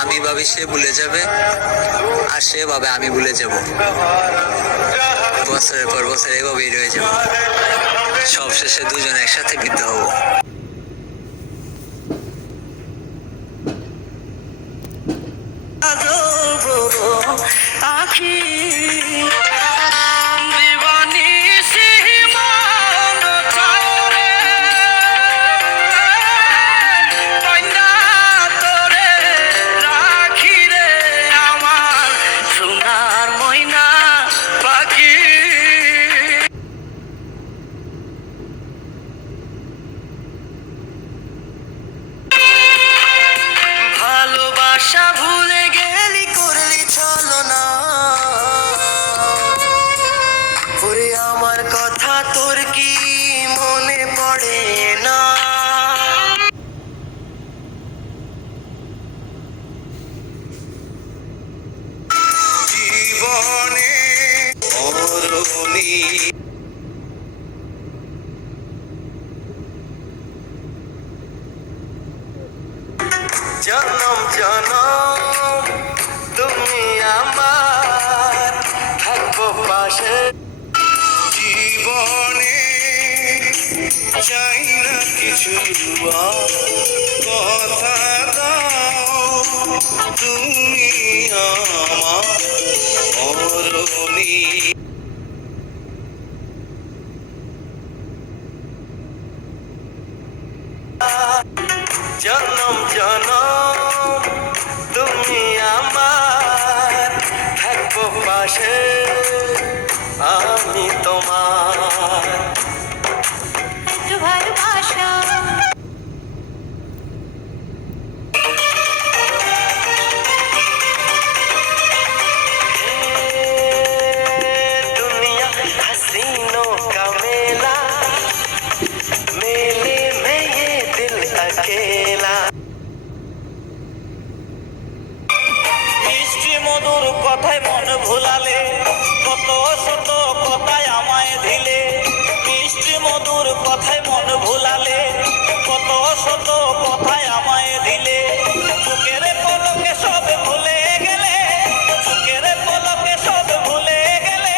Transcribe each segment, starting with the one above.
আমি ভাবি সে ভুলে যাবে, আর সে ভাবে আমি ভুলে যাব। বছরের পর বছর এভাবেই রয়ে যাবো, সবশেষে দুজন একসাথে বিদ্ধ হবো। আখি ভালোবাসা ভুলে গেলি, করলি চলো না, ওরে আমার কথা তোর কি মনে পড়ে না? জীবনে মরণী জনম জনম তুমি আমার থাকবো পাশে। জীবনে চাই না কিছু, কথা দাও তুমি আমার মরণী। জনম জনম তুমি আমার থাকবো পাশে, আমি তোমার ভালোবাসা। दुनिया हसीनों का मेला, मेले में ये दिल अकेला। মিষ্টি মধুর কথায় মন ভুলালে, কত শত কথায় আমায় দিলে। মিষ্টি মধুর কথায় মন ভুলালে, কত শত কথায় আমায় দিলে। চোখের পলকে সব ভুলে গেলে, চোখের পলকে সব ভুলে গেলে।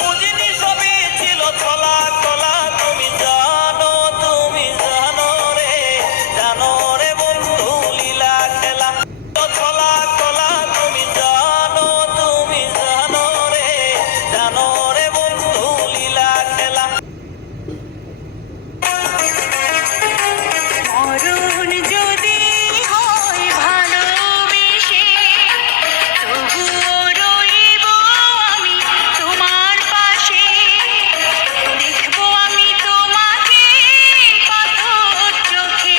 বুঝিনি সবই ছিল ছলা কলা, তুমি জানো রে, জানো রে বন্ধু লীলা খেলা। ছলা কলা তুমি জানো রে, জানো রে বন্ধু লীলা খেলা। মরণ যদি হয় ভালোবেসে, তবুও রইব আমি তোমার পাশে। দেখবো আমি তোমাকে পাথর চোখে।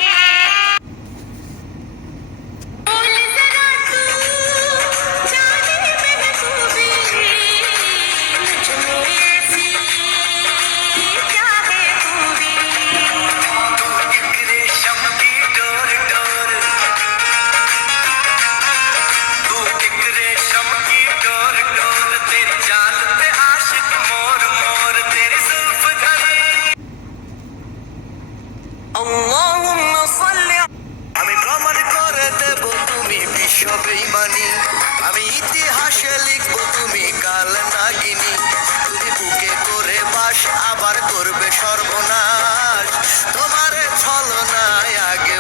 আমি প্রমাণ করে দেব তুমি বিশ্ব বেঈমানি, আমি ইতিহাসে লিখবো তুমি কাল নাগিনী। তুমি বুকে করে বাস আবার করবে সর্বনাশ, তোমার ছলনায় আগে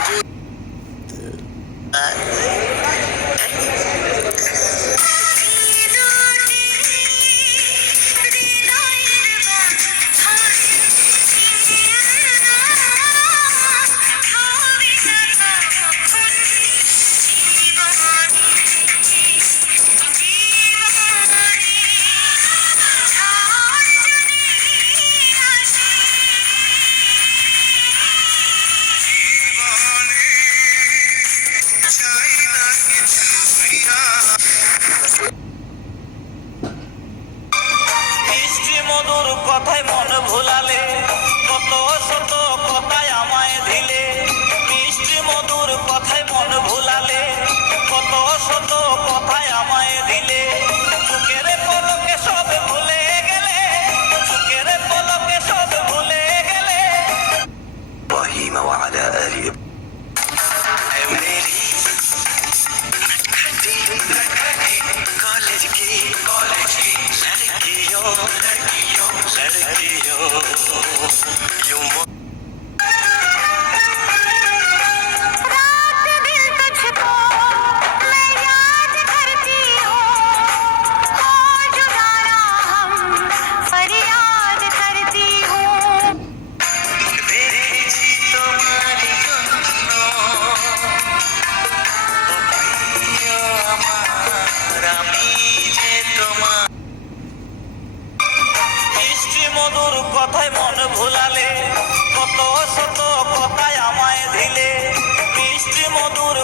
মিষ্টি মধুর কথায় মন ভুলালে, কত শত কথায় আমায় দিলে। মিষ্টি মধুর কথায় মন ভুলালে, কত শত কথায় আমায় দিলে। চোখের পলকে সব ভুলে গেলে, চোখের পলকে সব ভুলে গেলে। ইব্রাহিম ওয়া আলা আলি यूं रात दिन तुझको मैं याद करती हूँ, हो जुदाना हम फरियाद करती हूँ। দেখেছি তোমারই জন্য ও প্রিয় আমার, আমি যে তোমার মিষ্টি মধুর কথায় মন ভুলালে, কত শত কথায় আমায় দিলে, মিষ্টি মধুর